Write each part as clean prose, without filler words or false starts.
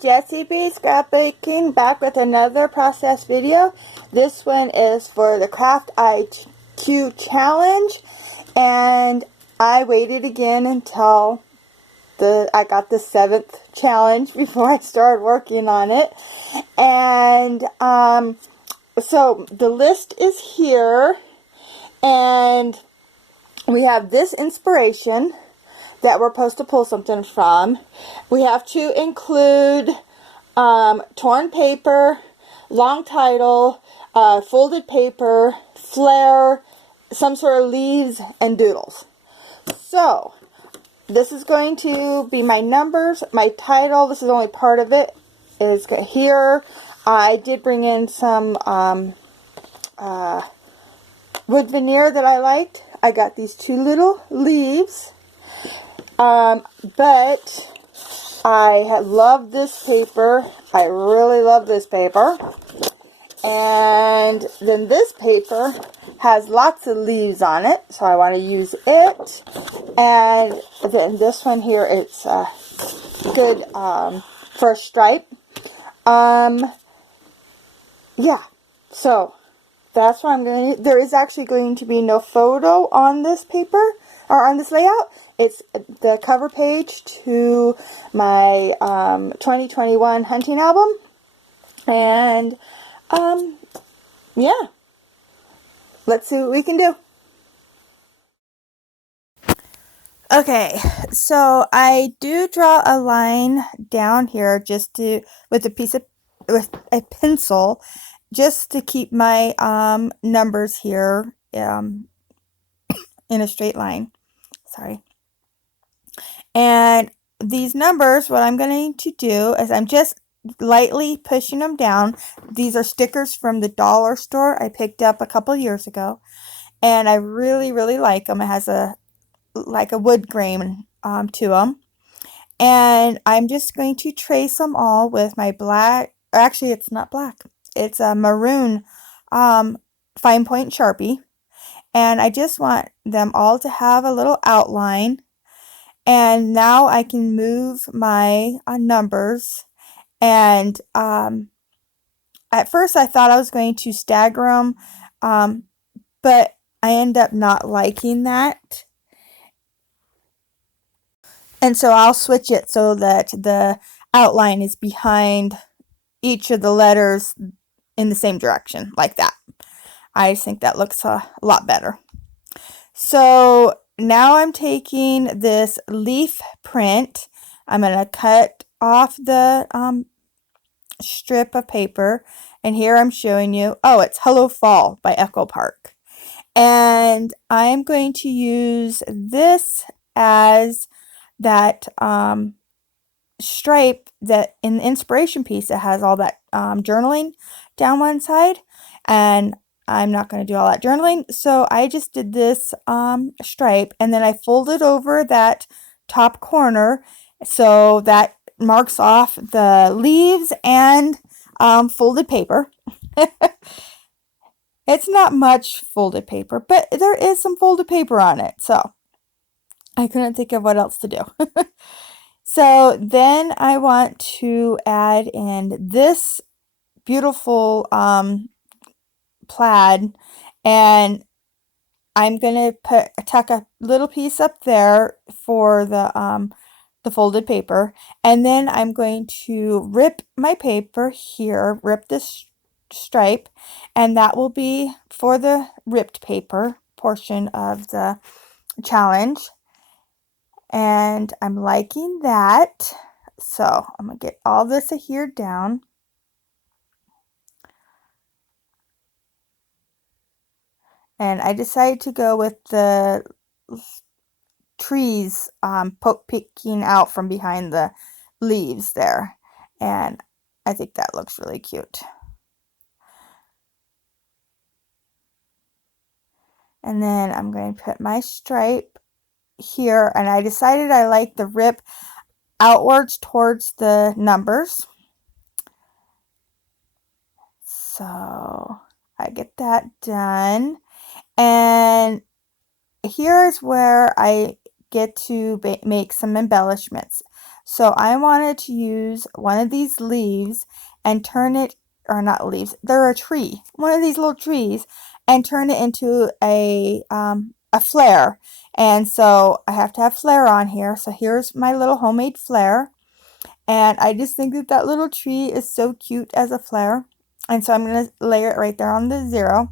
Jessie B Scrapbooking back with another process video. This one is for the Craft IQ Challenge, and I waited again until I got the 7th challenge before I started working on it. And so the list is here, and we have this inspiration that we're supposed to pull something from. We have to include torn paper, long title, folded paper, flare, some sort of leaves, and doodles. So this is going to be my numbers, my title. This is only part of it. Is here. I did bring in some wood veneer that I liked. I got these 2 little leaves. But I love this paper. I really love this paper. And then this paper has lots of leaves on it, so I want to use it. And then this one here, it's good for a stripe. Yeah, so that's what I'm going to use. There is actually going to be no photo on this paper, or on this layout. It's the cover page to my 2021 hunting album. And, yeah. Let's see what we can do. Okay, so I do draw a line down here just to, with a pencil, just to keep my numbers here in a straight line. Sorry. And these numbers, what I'm going to do is I'm just lightly pushing them down. These are stickers from the dollar store I picked up a couple years ago, and I really, really like them. It has a wood grain to them, and I'm just going to trace them all with my black. Actually, it's not black. It's a maroon fine point Sharpie, and I just want them all to have a little outline. And now I can move my numbers. And at first I thought I was going to stagger them, but I end up not liking that. And so I'll switch it so that the outline is behind each of the letters in the same direction, like that. I think that looks a lot better. So now I'm taking this leaf print. I'm going to cut off the strip of paper, and here I'm showing you, oh, it's Hello Fall by Echo Park. And I'm going to use this as that stripe that in the inspiration piece that has all that journaling down one side, and I'm not going to do all that journaling, so I just did this stripe, and then I folded over that top corner so that marks off the leaves and folded paper. It's not much folded paper, but there is some folded paper on it, so I couldn't think of what else to do. So then I want to add in this beautiful plaid, and I'm gonna tuck a little piece up there for the folded paper, and then I'm going to rip my paper here, rip this stripe, and that will be for the ripped paper portion of the challenge. And I'm liking that, so I'm gonna get all this here down. And I decided to go with the trees peeking out from behind the leaves there. And I think that looks really cute. And then I'm going to put my stripe here. And I decided I like the rip outwards towards the numbers. So I get that done. And here's where I get to make some embellishments. So I wanted to use one of these leaves and turn it, or not leaves, they're a tree, one of these little trees, and turn it into a flare. And so I have to have flare on here. So here's my little homemade flare. And I just think that that little tree is so cute as a flare. And so I'm going to layer it right there on the 0.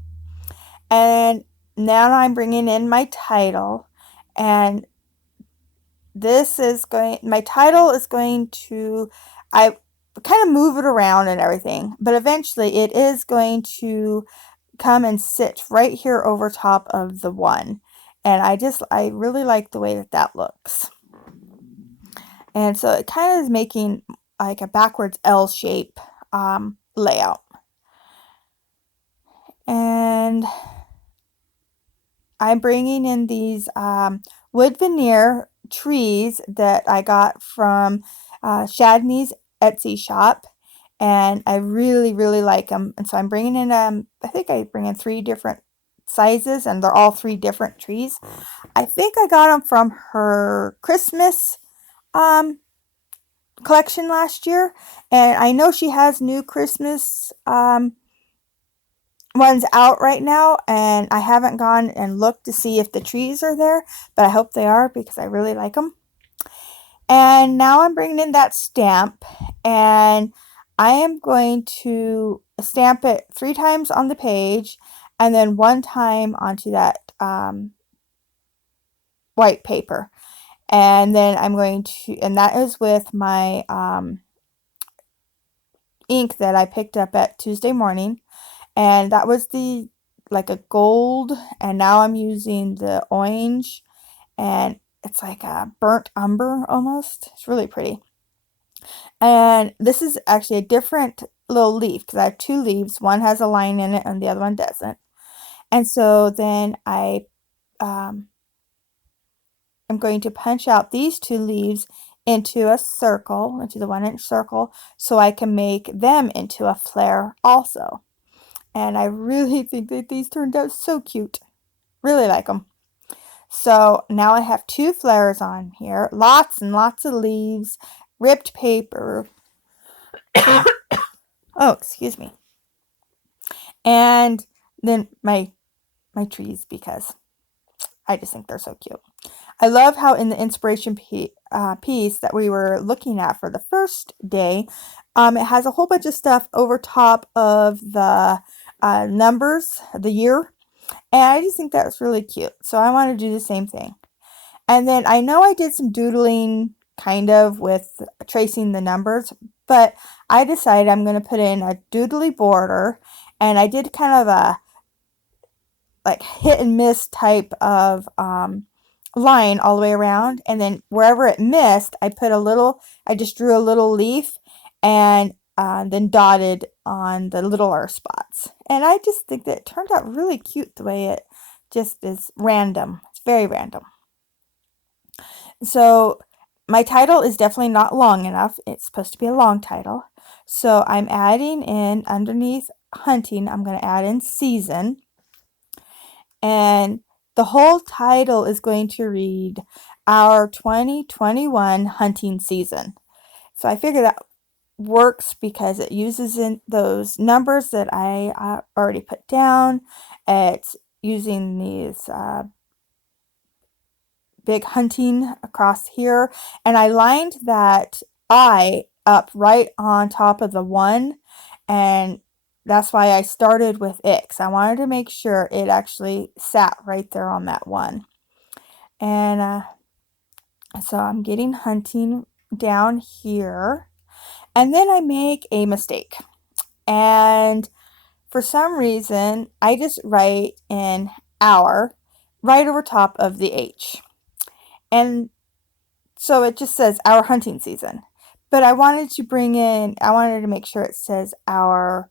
And now I'm bringing in my title. And my title is going to, I kind of move it around and everything. But eventually it is going to come and sit right here over top of the 1. And I really like the way that that looks. And so it kind of is making like a backwards L shape layout. And I'm bringing in these wood veneer trees that I got from Shadney's Etsy shop. And I really, really like them. And so I'm bringing in, I think I bring in 3 different sizes, and they're all 3 different trees. I think I got them from her Christmas collection last year, and I know she has new Christmas ones out right now, and I haven't gone and looked to see if the trees are there, but I hope they are because I really like them. And now I'm bringing in that stamp, and I am going to stamp it 3 times on the page and then 1 time onto that white paper. And then I'm going to, and that is with my ink that I picked up at Tuesday morning. And that was the, like a gold, and now I'm using the orange, and it's like a burnt umber almost. It's really pretty. And this is actually a different little leaf because I have 2 leaves. One has a line in it and the other one doesn't. And so then I'm going to punch out these 2 leaves into a circle, into the 1-inch circle, so I can make them into a flare also. And I really think that these turned out so cute. Really like them. So now I have 2 flares on here. Lots and lots of leaves, ripped paper. Oh, excuse me. And then my trees, because I just think they're so cute. I love how in the inspiration piece that we were looking at for the first day, it has a whole bunch of stuff over top of the numbers, the year. And I just think that was really cute. So I want to do the same thing. And then I know I did some doodling kind of with tracing the numbers, but I decided I'm going to put in a doodly border, and I did kind of a like hit and miss type of line all the way around, and then wherever it missed, I just drew a little leaf and then dotted on the littler spots. And I just think that it turned out really cute the way it just is random. It's very random. So my title is definitely not long enough. It's supposed to be a long title. So I'm adding in underneath hunting, I'm going to add in season. And the whole title is going to read Our 2021 Hunting Season. So I figure that works because it uses in those numbers that I already put down. It's using these big hunting across here, and I lined that I up right on top of the 1, and that's why I started with it, because I wanted to make sure it actually sat right there on that 1. And so I'm getting hunting down here, and then I make a mistake, and for some reason I just write in hour right over top of the H. And so it just says our hunting season. But I wanted to make sure it says our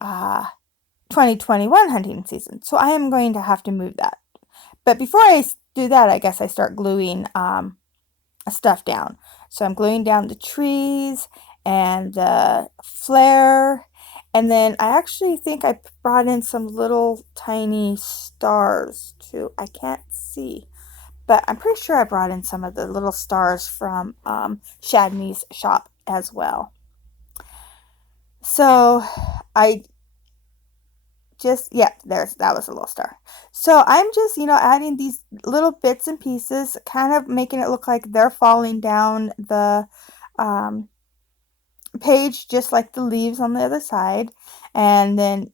2021 hunting season. So I am going to have to move that. But before I do that, I guess I start gluing stuff down. So I'm gluing down the trees and the flare. And then I actually think I brought in some little tiny stars too. I can't see. but I'm pretty sure I brought in some of the little stars from Shadney's shop as well. So I just, yeah, that was a little star. So I'm just, adding these little bits and pieces, kind of making it look like they're falling down the um, page, just like the leaves on the other side. And then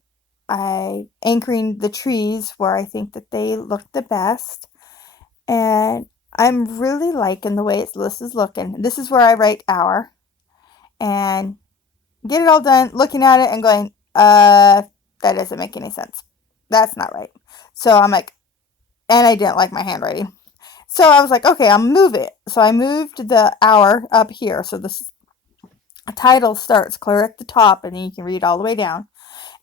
I anchoring the trees where I think that they look the best. And I'm really liking the way this is looking. This is where I write hour and get it all done, looking at it and going, that doesn't make any sense. That's not right. So I'm like, and I didn't like my handwriting. So I was like, okay, I'll move it. So I moved the hour up here. So this title starts clear at the top and then you can read all the way down.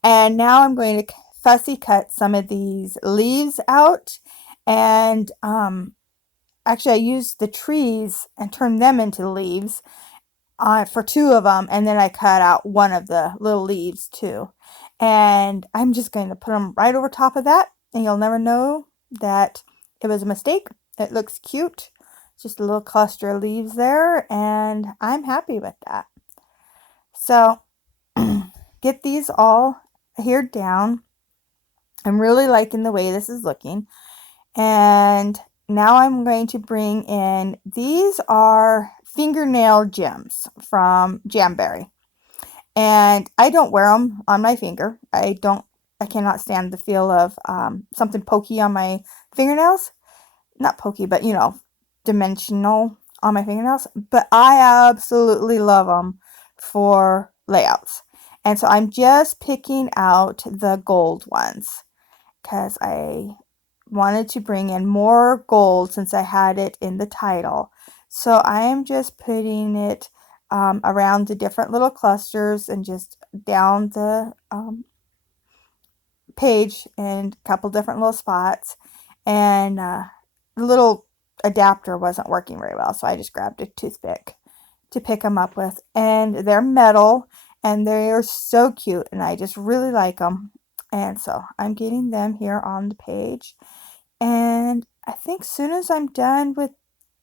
And now I'm going to fussy cut some of these leaves out. And actually I used the trees and turned them into leaves for two of them. And then I cut out one of the little leaves too. And I'm just going to put them right over top of that. And you'll never know that it was a mistake. It looks cute. Just a little cluster of leaves there. And I'm happy with that. So get these all here down. I'm really liking the way this is looking. And now I'm going to bring in, these are fingernail gems from Jamberry. And I don't wear them on my finger. I cannot stand the feel of something pokey on my fingernails. Not pokey, but dimensional on my fingernails. But I absolutely love them for layouts. And so I'm just picking out the gold ones because I wanted to bring in more gold since I had it in the title. So I am just putting it around the different little clusters and just down the page in a couple different little spots. And the little adapter wasn't working very well, so I just grabbed a toothpick to pick them up with. And they're metal and they're so cute and I just really like them. And so I'm getting them here on the page. And I think soon as I'm done with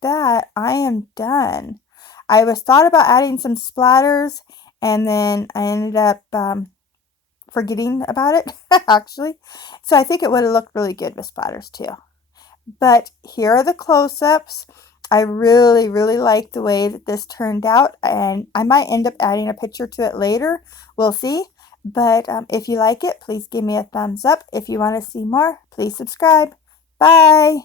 that, I am done. I was thought about adding some splatters and then I ended up forgetting about it actually. So I think it would have looked really good with splatters too. But here are the close-ups. I really, really like the way that this turned out, and I might end up adding a picture to it later. We'll see. But if you like it, please give me a thumbs up. If you want to see more, please subscribe. Bye!